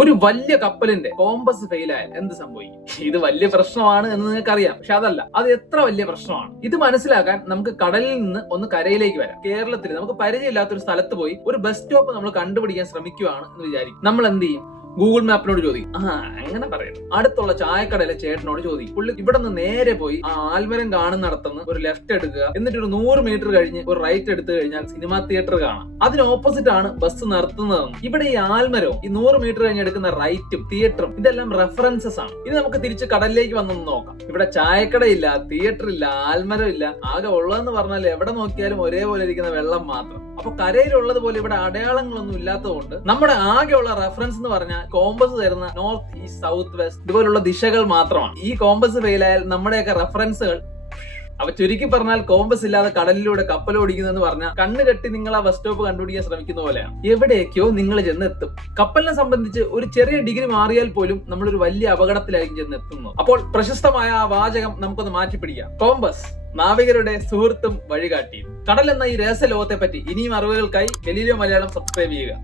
ഒരു വലിയ കപ്പലിന്റെ കോമ്പസ് ഫെയിൽ ആയാൽ എന്ത് സംഭവിക്കും? ഇത് വലിയ പ്രശ്നമാണ് എന്ന് നിങ്ങൾക്ക് അറിയാം, പക്ഷെ അതല്ല, അത് എത്ര വലിയ പ്രശ്നമാണ്. ഇത് മനസ്സിലാക്കാൻ നമുക്ക് കടലിൽ നിന്ന് ഒന്ന് കരയിലേക്ക് വരാം. കേരളത്തിൽ നമുക്ക് പരിചയമില്ലാത്തൊരു സ്ഥലത്ത് പോയി ഒരു ബസ് സ്റ്റോപ്പ് നമ്മൾ കണ്ടുപിടിക്കാൻ ശ്രമിക്കുകയാണ് എന്ന് വിചാരിക്കും. നമ്മൾ എന്ത് ചെയ്യും? ഗൂഗിൾ മാപ്പിനോട് ചോദിക്കും, അങ്ങനെ പറയുന്നു. അടുത്തുള്ള ചായക്കടയിലെ ചേട്ടനോട് ചോദിക്കും. പുള്ളി ഇവിടെ നിന്ന് നേരെ പോയി ആ ആൽമരം കാണുന്നിടത്തുനിന്ന് ഒരു ലെഫ്റ്റ് എടുക്കുക, എന്നിട്ട് ഒരു 100 മീറ്റർ കഴിഞ്ഞ് ഒരു റൈറ്റ് എടുത്തു കഴിഞ്ഞാൽ സിനിമാ തിയേറ്റർ കാണാം. അതിന് ഓപ്പോസിറ്റ് ആണ് ബസ് നിർത്തുന്നതെന്ന്. ഇവിടെ ഈ ആൽമരവും ഈ 100 മീറ്റർ കഴിഞ്ഞ് എടുക്കുന്ന റൈറ്റും തിയേറ്ററും ഇതെല്ലാം റെഫറൻസസ് ആണ്. ഇത് നമുക്ക് തിരിച്ച് കടലിലേക്ക് വന്നൊന്ന് നോക്കാം. ഇവിടെ ചായക്കടയില്ല, തിയേറ്റർ ഇല്ല, ആൽമരം ഇല്ല. ആകെ ഉള്ളതെന്ന് പറഞ്ഞാൽ എവിടെ നോക്കിയാലും ഒരേപോലെ ഇരിക്കുന്ന വെള്ളം മാത്രം. അപ്പൊ കരയിലുള്ളത് പോലെ ഇവിടെ അടയാളങ്ങളൊന്നും ഇല്ലാത്തതുകൊണ്ട് നമ്മുടെ ആകെയുള്ള റെഫറൻസ് എന്ന് പറഞ്ഞാൽ കോമ്പസ് തരുന്ന നോർത്ത് ഈസ്റ്റ് സൗത്ത് വെസ്റ്റ് ഇതുപോലുള്ള ദിശകൾ മാത്രമാണ്. ഈ കോമ്പസ് ഫെയിലായാൽ നമ്മുടെയൊക്കെ റെഫറൻസുകൾ. അപ്പൊ ചുരുക്കി പറഞ്ഞാൽ കോമ്പസ് ഇല്ലാതെ കടലിലൂടെ കപ്പൽ ഓടിക്കുന്നതെന്ന് പറഞ്ഞാൽ കണ്ണ് കെട്ടി നിങ്ങൾ ആ ബസ് സ്റ്റോപ്പ് കണ്ടുപിടിക്കാൻ ശ്രമിക്കുന്ന പോലെയാണ്. എവിടേക്കോ നിങ്ങൾ ചെന്നെത്തും. കപ്പലിനെ സംബന്ധിച്ച് ഒരു ചെറിയ ഡിഗ്രി മാറിയാൽ പോലും നമ്മളൊരു വലിയ അപകടത്തിലായിരിക്കും ചെന്നെത്തുന്നത്. അപ്പോൾ പ്രശസ്തമായ ആ വാചകം നമുക്കൊന്ന് മാറ്റിപ്പിടിക്കാം. കോമ്പസ് നാവികരുടെ സുഹൃത്തും വഴികാട്ടിയും. കടൽ എന്ന ഈ രഹസ്യ ലോകത്തെ പറ്റി ഇനിയും അറിവുകൾക്കായി ഗലീലിയോ മലയാളം സബ്സ്ക്രൈബ് ചെയ്യുക.